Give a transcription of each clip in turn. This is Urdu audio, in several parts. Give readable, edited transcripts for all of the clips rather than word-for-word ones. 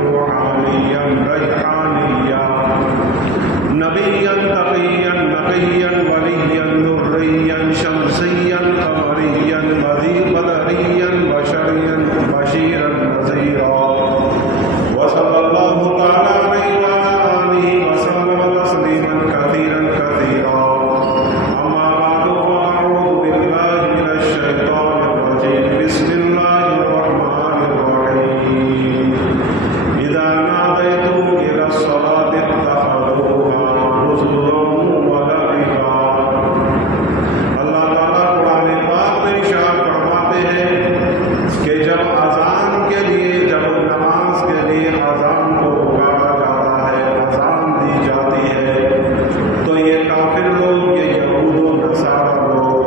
روحانيا ريحانيا نبيا تقيا نقيا وليا ذريا شمسيا قمريا بدريا بشريا بشيرا نذيرا وصلى الله تعالى عليه وعلى آله وسلم تسليما كثيرا كثيرا. أما بعد فأعوذ بالله من الشيطان الرجيم. بسم الله الرحمن الرحيم. إذا ناديتم إلى الصلاة اتخذوها هزوا ولعبا. اللہ تعالیٰ قرآن پاک میں ارشاد فرماتے ہیں کہ جب اذان کے لیے، جب نماز کے لیے اذان کو پکارا جاتا ہے، اذان دی جاتی ہے، تو یہ کافر لوگ، یہ یہود و نصارہ لوگ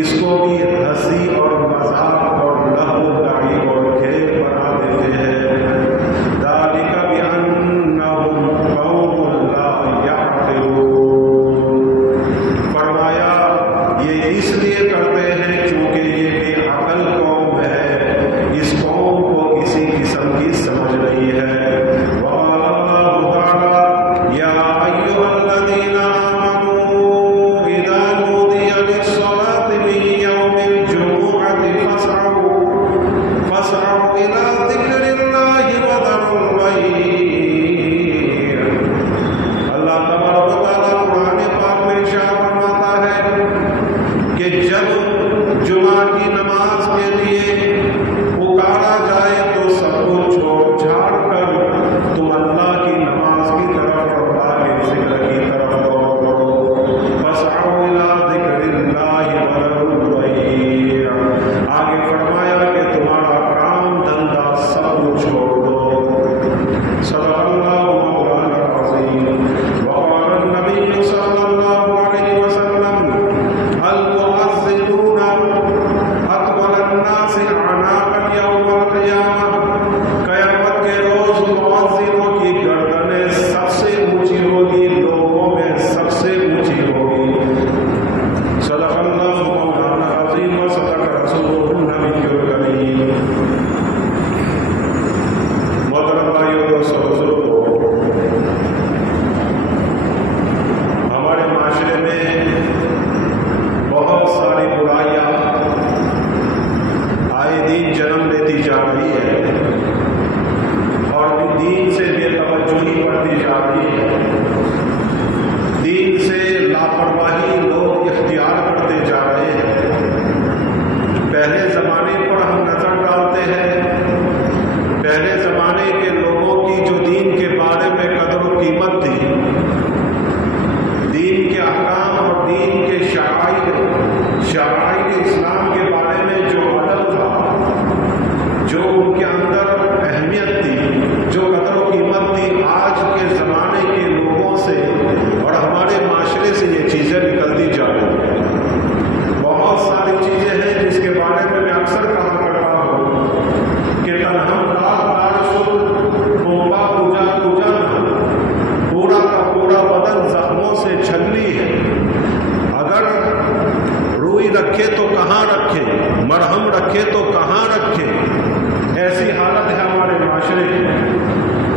اس کو بھی ہنسی اور مذاق اور لہو لعب اور کھیل بنا دیتے ہیں. ذالک بأنہم قوم لا یعقلون. فرمایا یہ اس لیے کرتے ہیں چونکہ یہ بے عقل قوم ہے، اس قوم کو کسی قسم کی سمجھ نہیں ہے. وقال اللہ تعالی یا ایھا الذین آمنوا اذا نودی للصلاة من یوم الجمعۃ فاسعوا الی ذکر اللہ وذروا البیع. اللہ تبارک و تعالیٰ قرآن پاک میں ارشاد فرماتا ہے کہ جب جمعہ کی نماز کے لیے پکارا جائے تو سب کو چھوڑ چھاڑ کر تم اللہ کی نماز کی طرف اور اللہ کے ذکر کی طرف دوڑ پڑو. فاسعوا الی ذکر اللہ وذروا البیع. آگے فرمایا کہ تمہارا کام دھندا سب کو چھوڑ دو. صدق اللہ مولانا العظیم. وقال النبی صلی اللہ علیہ وسلم المؤذنون اطول الناس عناقا یوم القیامہ. قیامت کے روز مؤذنوں کی گردنیں سب سے اونچی ہوگی، لوگوں میں سب سے اونچی ہوگی. صدق اللہ مولانا العظیم و صدق رسولہ النبی الکریم. محترم بھائیو دوستو بزرگو، ہمارے معاشرے میں بہت ساری برائیاں آئے دن جنم لیتی جا رہی ہے اور دین سے بے توجہی بڑھتی جا رہی ہے. دین سے لاپرواہی لوگ اختیار کرتے جا رہے ہیں. پہلے زمانے پر ہم نظر ڈالتے ہیں، پہلے زمانے کے لوگوں کی جو دین کے بارے میں قدر و قیمت تھی، دین کے احکام اور دین کے شعائر اسلام کے بارے میں جو ادب تھا، جو ان کے اندر اہمیت تھی، جو قدر و قیمت تھی، آج کے زمانے کے لوگوں سے اور ہمارے معاشرے سے یہ چیزیں نکلتی جا رہی ہیں. بہت ساری چیزیں ہیں جس کے بارے میں اکثر کہا کرتا ہوں کہ تنہم پوجا پورا کا پورا بدن زخموں سے چھلنی ہے. اگر روئی رکھے تو کہاں رکھے، مرہم رکھے تو کہاں رکھے. ایسی حالت ہے ہمارے معاشرے کی.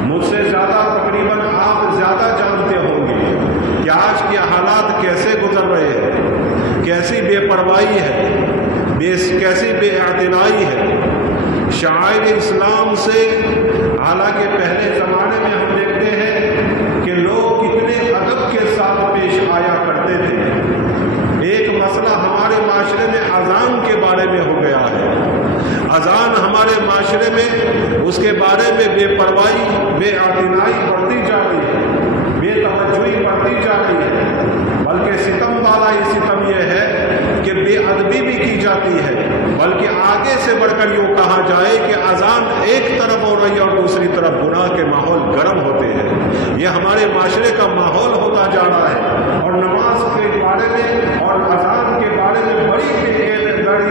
مجھ سے زیادہ تقریباً آپ زیادہ جانتے ہوں گے کہ آج کے حالات کیسے گزر رہے ہیں، کیسی بے پرواہی ہے، کیسی بے اعتنائی ہے شعائر اسلام سے. حالانکہ پہلے زمانے میں ہم دیکھتے ہیں کہ لوگ کتنے ادب کے ساتھ پیش آیا کرتے تھے. ایک مسئلہ ہمارے معاشرے میں اذان کے بارے میں ہو گیا ہے. اذان ہمارے معاشرے میں اس کے بارے میں بے پرواہی، بے اعتنائی بڑھتی جا رہی ہے، بے توجہی بڑھتی جا رہی ہے. بلکہ ستم والا ہی ستم یہ ہے کہ بے ادبی بھی کی جاتی ہے. بلکہ آگے سے بڑھ کر یوں کہا جائے کہ اذان ایک طرف ہو رہی ہے اور دوسری طرف گناہ کے ماحول گرم ہوتے ہیں. یہ ہمارے معاشرے کا ماحول ہوتا جا رہا ہے. اور نماز کے بارے میں اور اذان کے بارے میں بڑی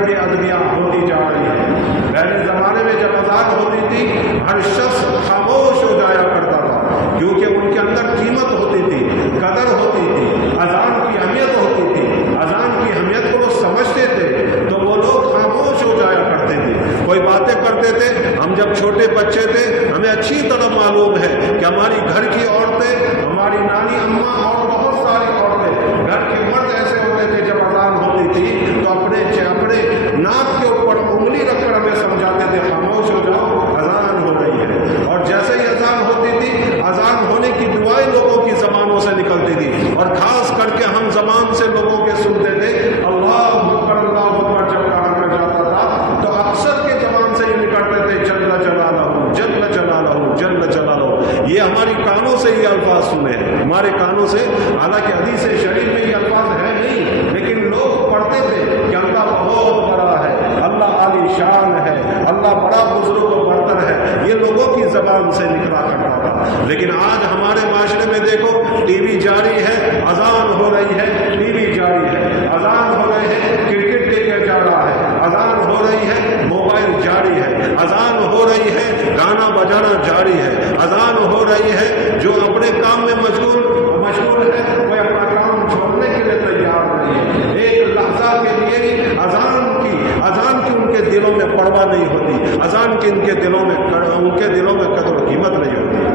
بے ادبیاں ہوتی جا رہی ہیں. پہلے زمانے میں جب اذان ہوتی تھی ہر شخص خاموش ہو جایا کرتا تھا، کیونکہ ان کے اندر قیمت ہوتی تھی، قدر ہوتی تھی، اذان کی اہمیت ہوتی تھی. اذان کی اہمیت کو وہ سمجھتے تھے تو وہ لوگ خاموش ہو جایا کرتے تھے. کوئی باتیں کرتے تھے. ہم جب چھوٹے بچے تھے ہمیں اچھی طرح طرح معلوم ہے کہ ہماری گھر کی عورتیں، ہماری نانی اماں اور بہت ساری عورتیں، گھر کے مرد ایسے ہوتے تھے جب اذان ہوتی تھی تو اپنے ناک کے اوپر انگلی رکھ کر ہمیں سمجھاتے تھے خاموش ہو جاؤ اذان ہو رہی ہے، اور جیسے ہی اذان ہوتی تھی اذان ہونے کی دعائیں لوگوں کی زبانوں سے نکلتی تھی، اور خاص کر کے ہم زبان سے لوگوں کے سنتے تھے اللہ اکبر جب کہا کر جاتا تھا تو اکثر کے زبان سے ہی نکلتے تھے جل جلالہ جل جلالہ جل جلالہ، یہ ہماری کانوں سے یہ الفاظ سنے ہیں، ہمارے کانوں سے، حالانکہ حدیث شریف میں یہ الفاظ ہے نہیں، لیکن لوگ پڑھتے تھے کہ اللہ بہت بڑا ہے، اللہ عالی شان ہے، اللہ بڑا بزرگ و برتر ہے، یہ لوگوں کی زبان سے نکلا کرتا تھا۔ لیکن آج ہمارے معاشرے میں دیکھو ٹی وی جاری ہے، اذان ہو رہی ہے، ٹی وی جاری ہے، اذان ہو رہے ہیں، کرکٹ دیکھا جا رہا ہے، اذان ہو رہی ہے، موبائل جاری ہے، اذان ہو رہی ہے، گانا بجانا جاری ہے، اذان ہو رہی ہے، جو اپنے کام میں مشغول ہے وہ اپنا کام چھوڑنے کے لیے تیار نہیں ہے، ایک لحظہ کے لیے اذان کی ان کے دلوں میں پرواہ نہیں ہوتی، اذان کی ان کے دلوں میں قدر و قیمت نہیں ہوتی۔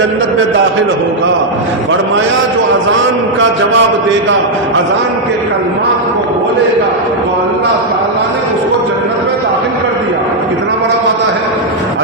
جنت میں داخل ہوگا۔ فرمایا جو اذان کا جواب دے گا، اذان کے کلمات کو بولے گا تو اللہ تعالیٰ نے اس کو جنت میں داخل کر دیا. کتنا بڑا وعدہ ہے.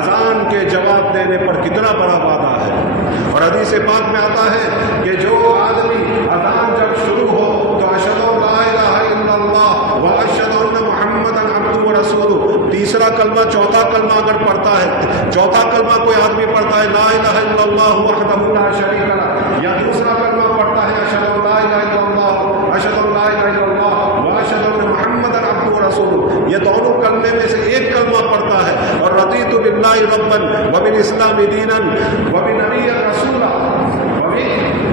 اذان کے جواب دینے پر کتنا بڑا وعدہ ہے. اور حدیث پاک میں آتا ہے کہ جو آدمی اذان جب شروع ہو تو اشہد ان لا الہ الا اللہ و اشہد ان محمدا عبدہ و رسولہ، تیسرا کلمہ چوتھا کلمہ اگر پڑھتا ہے، چوتھا کلمہ کوئی آدمی پڑھتا ہے لا الہ الا اللہ وحدہ لا شریک لہ، یا دوسرا کلمہ پڑھتا ہے اشہد ان لا الہ الا اللہ اشہد ان لا الہ الا اللہ و اشہد ان محمدا عبدہ و رسولہ، یہ دونوں کلمے میں سے ایک کلمہ پڑھتا ہے اور رضیت باللہ ربا وبالاسلام دینا وبنبی رسولا،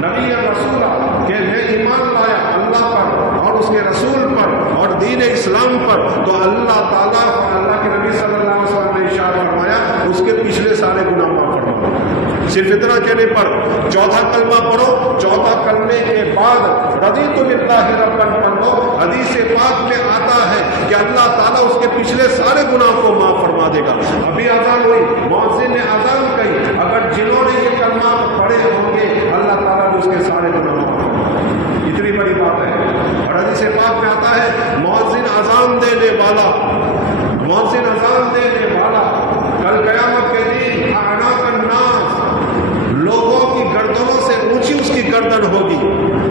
نبی رسولہ کہ میں ایمان لایا اللہ پر اور اس کے رسول پر اور دین اسلام پر، تو اللہ تعالیٰ اللہ کے نبی صلی اللہ علیہ وسلم نے ارشاد فرمایا اس کے پچھلے سارے گناہ معاف فرما. صرف اتنا کہنے پر چوتھا کلمہ پڑھو، چوتھا کلمے کے بعد رضیت باللہ ربا پڑھ لو. حدیث پاک میں آتا ہے کہ اللہ تعالیٰ اس کے پچھلے سارے گناہ کو معاف فرما دے گا. ابھی اذان ہوئی، مؤذن نے اذان کہی، اگر جنہوں نے یہ کلمہ پڑھے ہوں گے اللہ تعالیٰ نے اس کے سارے گناہ معاف فرما دے گا. اتنی بڑی بات ہے. اور حدیث پاک میں آتا ہے مؤذن اذان دینے والا، مؤذن اذان دینے والا کل قیامت کے دن اعناق الناس، لوگوں کی گردنوں سے اونچی اس کی گردن ہوگی.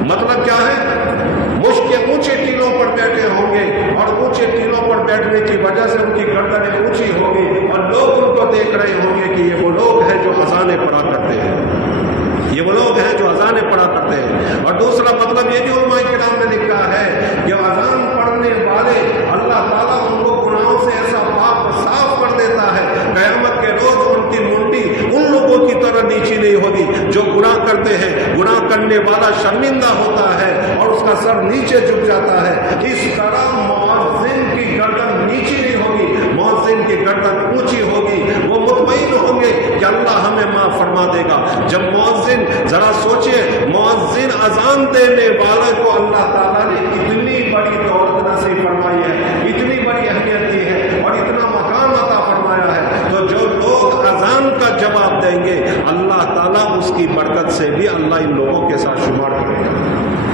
مطلب کیا ہے؟ مشک کے اونچے ٹیلوں پر بیٹھے ہوں گے اور اونچے ٹیلوں پر بیٹھنے کی وجہ سے ان کی گردنیں اونچی ہوگی اور لوگ ان کو دیکھ رہے ہوں گے کہ یہ وہ لوگ ہیں جو اذانیں پڑھا کرتے ہیں، یہ وہ لوگ ہیں جو اذانیں پڑھا کرتے ہیں. اور دوسرا مطلب یہ بھی علماء کرام نے لکھا ہے کہ اذان پڑھنے والے اللہ تعالیٰ ان کو گناہوں سے ایسا پاک صاف کر دیتا ہے، قیامت کے روز ان کی منڈی ان لوگوں کی طرح نیچی نہیں ہوگی جو گناہ کرتے ہیں. گناہ کرنے والا شرمندہ ہوتا ہے اور اس کا سر نیچے جھک جاتا ہے. اس طرح مؤذن کی گردن نیچی نہیں ہوگی، مؤذن کی گردن اونچی ہوگی. وہ مطمئن ہوں گے کہ اللہ ہمیں معاف فرما دے گا. جب مؤذن، ذرا سوچئے، مؤذن اذان دینے والے کو اللہ تعالیٰ نے اتنی بڑی دولت نصیب فرمائی ہے، اتنی بڑی اہمیت دی ہے اور اتنا مقام عطا فرمایا ہے، تو جو لوگ اذان کا جواب دیں گے اللہ تعالیٰ اس کی برکت سے بھی اللہ ان لوگوں کے ساتھ شمار کرے گا.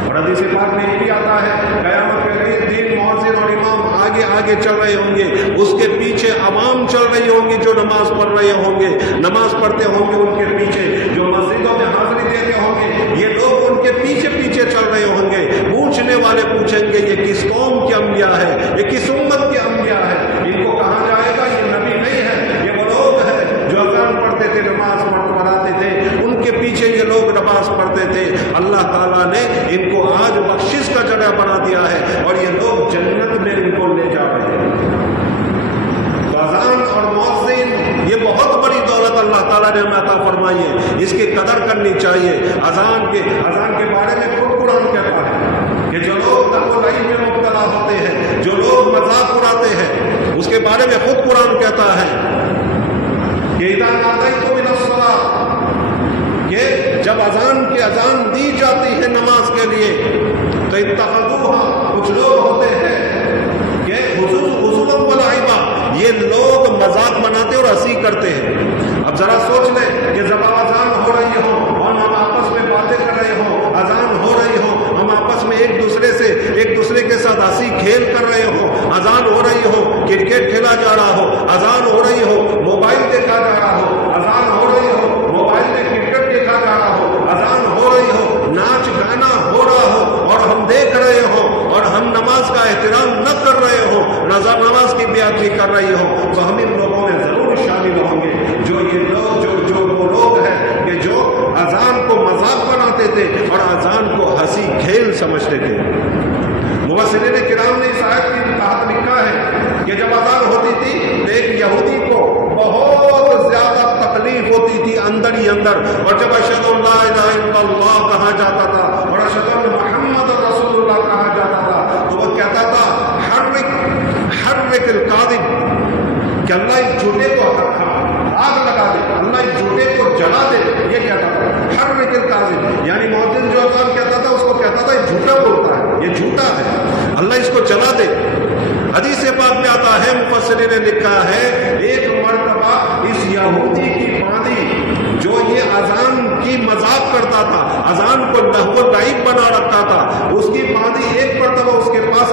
اور حدیث پاک میں یہ بھی آتا ہے قیامت کے دن مؤذن اور امام آگے آگے چل رہے ہوں گے، اس کے پیچھے عوام چل رہی ہوں گی جو نماز پڑھ رہے ہوں گے، نماز پڑھتے ہوں گے. ان کے پیچھے جو مسجدوں میں حاضری دیتے ہوں گے یہ لوگ ان کے پیچھے پیچھے چل رہے ہوں گے. پوچھنے والے پوچھیں گے یہ کس قوم کے انبیاء ہے، یہ کس امت کے انبیاء ہے، ان کو کہا جائے گا یہ نبی نہیں ہے، یہ وہ لوگ ہیں جو اذان پڑھتے تھے، نماز پڑھاتے تھے، ان کے پیچھے یہ لوگ نماز پڑھتے تھے. اللہ تعالیٰ نے ان کو آج بخشش کا جگہ بنا دیا ہے اور یہ لوگ جنت میں ان کو لے جا رہے ہیں. تو اذان اور مؤذن یہ بہت بڑی دولت اللہ تعالیٰ نے ہمیں عطا فرمائی ہے، اس کی قدر کرنی چاہیے. اذان کے بارے میں خود قرآن کہتا ہے کہ جو لوگ لغو لعب میں مبتلا ہوتے ہیں، جو لوگ مذاق اڑاتے ہیں، اس کے بارے میں خود قرآن کہتا ہے کہ اذا نادیتم الی الصلاۃ، کہ جب اذان دی جاتی ہے نماز کے لیے تو اتخذوها، کچھ لوگ ہوتے ہیں کہ حضوا ولعبا، یہ لوگ مذاق بناتے اور ہنسی کرتے ہیں. اب ذرا سوچ لیں کہ جب اذان ہو رہی ہو اور ہم آپس میں باتیں کر رہے ہوں، اذان ہو رہی ہو، ہم آپس میں ایک دوسرے کے ساتھ ہنسی کھیل کر رہے ہوں، اذان ہو رہی ہو، کرکٹ کھیلا جا رہا ہو، اذان ہو رہی ہو، موبائل دیکھا جا رہا ہو، اذان ہو رہی ہو، موبائل میں کرکٹ دیکھا جا رہا ہو، اذان ہو رہی ہو، ناچ گانا ہو رہا ہو اور ہم دیکھ رہے ہوں اور ہم نماز کا احترام نہ کر رہے ہوں، نماز کی بے ادبی کر رہی ہوں، تو ہم ان لوگوں میں ضرور شامل ہوں گے. جو یہ لوگ جو وہ لوگ ہیں کہ جو اذان کو مذاق بناتے تھے اور اذان کو ہنسی کھیل سمجھتے تھے. مفسرین کرام نے اس آیت کی تحت لکھا ہے کہ جب اذان ہوتی تھی تو ایک یہودی کو بہت زیادہ تکلیف ہوتی تھی اندر ہی اندر، اور جب اشہد ان لا الہ الا اللہ کہا جاتا تھا اور اشہد ان محمد رسول اللہ کہا جاتا تھا تو وہ کہتا تھا حرک الکاذب، کہ اللہ اس جھوٹے کو آگ لگا دے، اللہ اس جھوٹے کو جلا دے، یہ کہتا تھا حرک الکاذب. یعنی مؤذن جو اذان کہتا تھا اس کو کہتا تھا یہ جھوٹا بولتا ہے، یہ جھوٹا ہے، اللہ اس کو جلا دے. حدیث پاک میں آتا ہے، مفسرین نے لکھا ہے ایک مرتبہ اس یہودی کی باندھی جو یہ اذان کی مذاق کرتا تھا، اذان کو لغو لعب بنا رکھا تھا، اس کی باندھی ایک مرتبہ اس کے پاس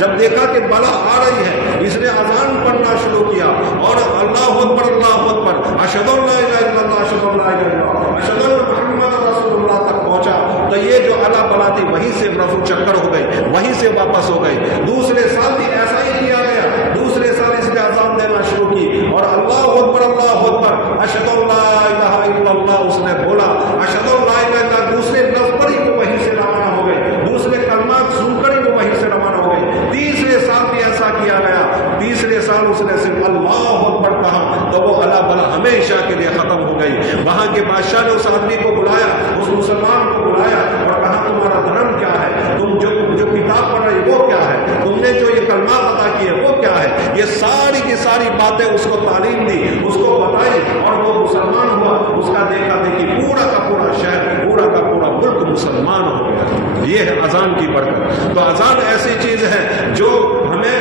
جب دیکھا کہ بلا آ رہی ہے اس نے اذان پڑھنا شروع کیا اور اللہ اکبر اشہد ان لا الہ الا اللہ اشہد ان لا الہ الا اللہ اشہد ان محمد رسول اللہ تک پہنچا تو یہ جو اعلیٰ بلا تھی وہیں سے رفع چکر ہو گئی، وہیں سے واپس ہو گئی۔ دوسرے سال بھی ایسا ہی کیا گیا، دوسرے سال اس نے اذان دینا شروع کی اور اللہ اکبر اشہد ان لا الہ الا اللہ اس نے بولا، اشہد ان لا الہ الا اللہ، دوسرے لفظ پر ہی وہ وہیں سے روانہ ہو گئے، دوسرے کلمات سن کر ہی وہ وہیں سے روانہ ہو گئے۔ تیسرے سال بھی ایسا کیا گیا، تیسرے سال اس نے صرف اللہ اکبر کہا تو وہ اعلیٰ بلا ہمیشہ کے لیے ختم ہو گئی۔ وہاں کے بادشاہ نے اس آدمی کو بلایا، اس مسلمان کو بلایا اور کہا تمہارا دھرم کیا ہے، تم جو کتاب پڑھ رہی وہ کیا ہے، تم نے جو یہ کلمات ادا کیے وہ کیا ہے، یہ ساری کی ساری باتیں اس کو تعلیم دی، اس کو بتائی اور وہ مسلمان ہوا۔ اس کا دیکھا دیکھی پورا کا پورا شہر، پورا کا پورا ملک مسلمان ہو گیا۔ یہ ہے اذان کی برکت۔ تو اذان ایسی چیز ہے جو ہمیں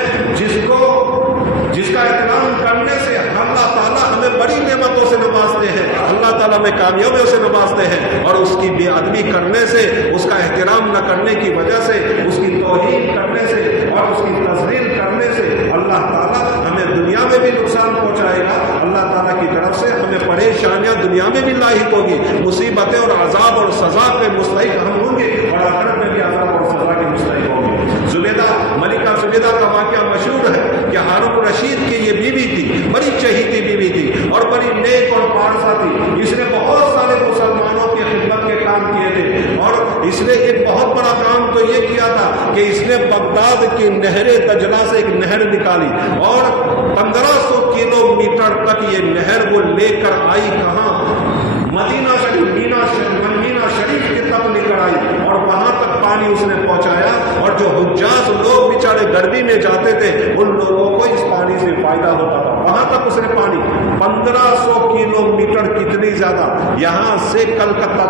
جس کا احترام کرنے سے اللہ تعالیٰ ہمیں بڑی نعمتوں سے نوازتے ہیں، اللہ تعالیٰ ہمیں کامیابیوں سے نوازتے ہیں، اور اس کی بے ادبی کرنے سے، اس کا احترام نہ کرنے کی وجہ سے، اس کی توہین کرنے سے اور اس کی تذلیل کرنے سے اللہ تعالیٰ ہمیں دنیا میں بھی نقصان پہنچائے گا۔ اللہ تعالیٰ کی طرف سے ہمیں پریشانیاں دنیا میں بھی لاحق ہوگی، مصیبتیں اور عذاب اور سزا کے مستحق ہم ہوں گے اور آخرت میں بھی عذاب اور سزا کے مستحق ہوں گے۔ ملکہ زبیدہ کا واقعہ مشہور ہے کہ ہارون الرشید کی یہ بیوی تھی، بڑی چہیتی بیوی تھی اور بڑی نیک اور پارسا تھی۔ اس نے بہت سارے مسلمانوں کی خدمت کے کام کیے تھے اور اس نے ایک بہت بڑا کام تو یہ کیا تھا کہ اس نے بغداد کی نہر دجلہ سے ایک نہر نکالی اور 1500 کلومیٹر تک یہ نہر وہ لے کر آئی، کہاں؟ مدینہ شریف، مدینہ شریف کی تک لے کر آئی اور وہاں تک پانی اس نے پہنچایا، اور جو حجاج لوگ بیچارے گرمی میں جاتے تھے ان لوگوں کو اس پانی سے فائدہ ہوتا تھا۔ وہاں تک اس نے پانی 1500 کلومیٹر، کتنی زیادہ، یہاں سے کلکتہ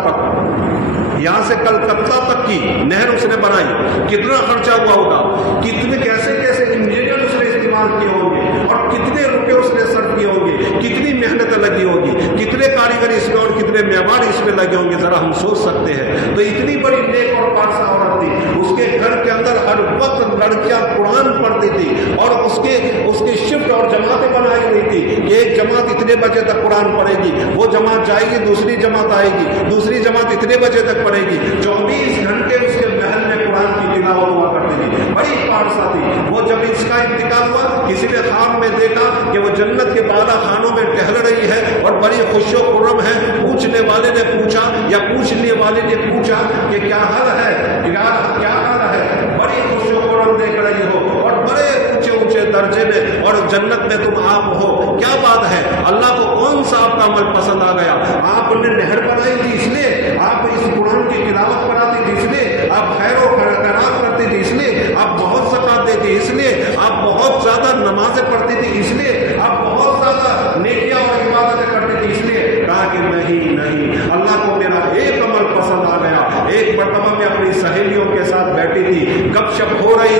تک کی نہر اس نے بنائی۔ کتنا خرچہ ہوا ہوگا، کتنے کیسے انجینئر اس نے استعمال کیے ہوں گے اور کتنے روپے اس نے صرف کیے ہوں گے، کتنی محنت لگی ہوگی، کتنے کاریگر اس میں اور کتنے معمار اس میں لگے ہوں گے، ذرا ہم سوچ سکتے ہیں۔ تو اتنی بڑی نیک اور پارسا عورت تھی، اس کے گھر کے اندر ہر وقت لڑکیاں قرآن پڑھتی تھی اور اس کے شفٹ اور جماعتیں بنائی ہوئی تھی کہ ایک جماعت اتنے بجے تک قرآن پڑھے گی، وہ جماعت جائے گی، دوسری جماعت آئے گی، دوسری جماعت اتنے بجے تک پڑھے گی، 24 گھنٹے اس کے محل میں قرآن کی تلاوت ہوا کرتی تھی، بڑی پارسا تھی۔ وہ جب اس کا انتقال ہوا، کسی نے خواب میں دیکھا کہ وہ جنت کے بالا خانوں میں ٹہل رہی ہے اور بڑی خوش و خرم ہے۔ پوچھنے والے نے پوچھا یا پوچھنے والے نے پوچھا کہ کیا حال ہے، کیا حال ہے، بڑی خوش و خرم دیکھ رہی ہو اور بڑے اونچے درجے میں اور جنت میں تم آپ ہو، کیا بات ہے؟ اللہ کو کون سا آپ کا عمل پسند آ گیا؟ آپ نے نہر بنائی تھی اس لیے، آپ اس قرآن کی تلاوت پڑھاتی تھی اس لیے، آپ خیر و خیرات کرتی تھی اس لیے، آپ بہت زکات دیتی اس لیے، آپ بہت زیادہ نمازیں پڑھتی تھی اس لیے، آپ بہت زیادہ نیکیاں اور عبادتیں کرتی تھی اس لیے۔ کہا کہ نہیں، اللہ کو میرا ایک عمل پسند آ گیا۔ ایک مرتبہ میں اپنی سہیلیوں کے ساتھ بیٹھی تھی، گپ شپ ہو رہی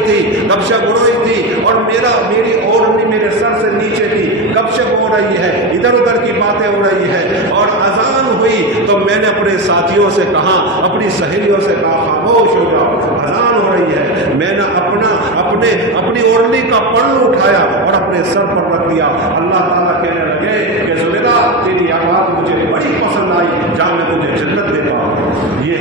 تھی اور میری اوڑھنی میرے سر سے نیچے تھی، گپ شپ ہو رہی ہے، ادھر ادھر کی باتیں ہو رہی ہے اور اذان ہوئی تو میں نے اپنے ساتھیوں سے کہا، اپنی سہیلیوں سے کہا خاموش ہو جاؤ، اذان ہو رہی ہے۔ میں نے اپنی اوڑھنی کا پلو اٹھایا اور اپنے سر پر رکھ دیا۔ اللہ تعالیٰ کہنے لگے کہ زبیدہ تیری آواز مجھے بڑی پسند آئی، جہاں میں تجھے جنت دیتا ہوں۔ یہ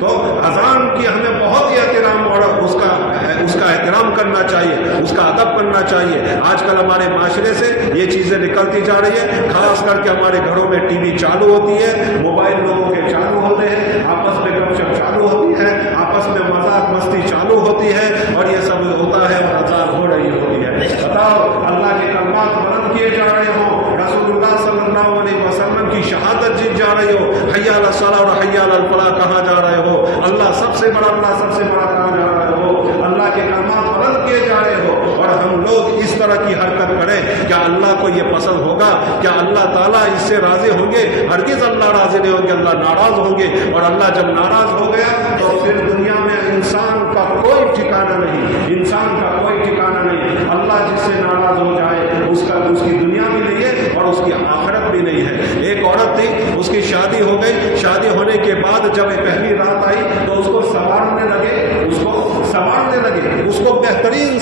تو اذان کی ہمیں بہت ہی احترام اور اس کا احترام کرنا چاہیے، اس کا ادب کرنا چاہیے۔ آج کل ہمارے معاشرے سے یہ چیزیں نکلتی جا رہی ہے، خاص کر کے ہمارے گھروں میں ٹی وی چالو ہوتی ہے، موبائل لوگوں کے چالو ہوتے ہیں، آپس میں گپ شپ چالو ہوتی ہے، آپس میں مذاق مستی چالو ہوتی ہے اور یہ سب ہوتا ہے اور اذان ہو رہی ہوتی ہے۔ بتاؤ، اللہ کے کلمات بلند کیے جا رہے ہوں، رسول اللہ صلی اللہ علیہ وسلم کی شہادت جیت جا رہی ہو، حی علی الصلاۃ اور حی علی الفلاح کہاں جا رہے ہو، اللہ سب سے بڑا کہاں جا رہے ہو، اللہ کے کلمات بلند کیے جا رہے ہو اور ہم لوگ اس طرح کی حرکت کریں، کیا اللہ کو یہ پسند ہوگا؟ کیا اللہ تعالیٰ اس سے راضی ہوں گے؟ ہرگز اللہ راضی نہیں ہوں گے، اللہ ناراض ہوں گے، اور اللہ جب ناراض ہو گیا تو پھر دنیا میں انسان کا کوئی ٹھکانہ نہیں۔ اللہ جس سے ناراض ہو جائے اس کی دنیا بھی نہیں ہے اور اس کی آخرت بھی نہیں ہے۔ ایک عورت تھی، اس کی شادی ہو گئی، شادی ہونے کے بعد جب پہلی رات آئی تو اس کو سنوارنے لگے، اس کو بہترین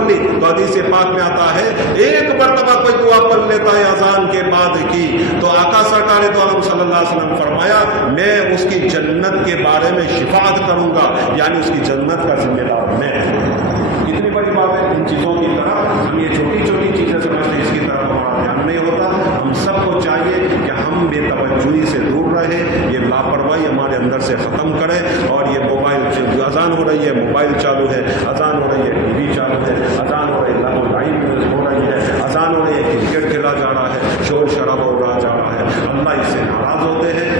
پڑھ لی تو حدیث پاک میں آتا ہے ایک مرتبہ کوئی دعا پڑھ لیتا ہے اذان کے بعد کی تو آقا سرکار دو عالم صلی اللہ علیہ وسلم فرمایا میں اس کی جنت کے بارے میں شفاعت کروں گا، یعنی اس کی جنت کا ذمہ دار میں۔ کتنی بڑی بات ہے، ان چیزوں کی طرف ہم یہ چھوٹی چھوٹی چیزیں سمجھتے ہیں، اس کی طرف ہمارا دھیان نہیں ہوتا۔ ہم سب کو چاہیے کہ ہم بے توجہی سے دور رہیں، یہ لاپرواہی ہمارے اندر سے ختم کریں، اور یہ موبائل اذان ہو رہی ہے موبائل چالو ہے، اذان ہو رہی ہے ٹی وی چالو ہے، اذان ہو رہی ہے لائیو ہو رہی ہے، اذان ہو رہی ہے کرکٹ کھیلا جا رہا ہے، شور شرابہ اڑا جا رہا ہے، اللہ اس سے ناراض ہوتے ہیں۔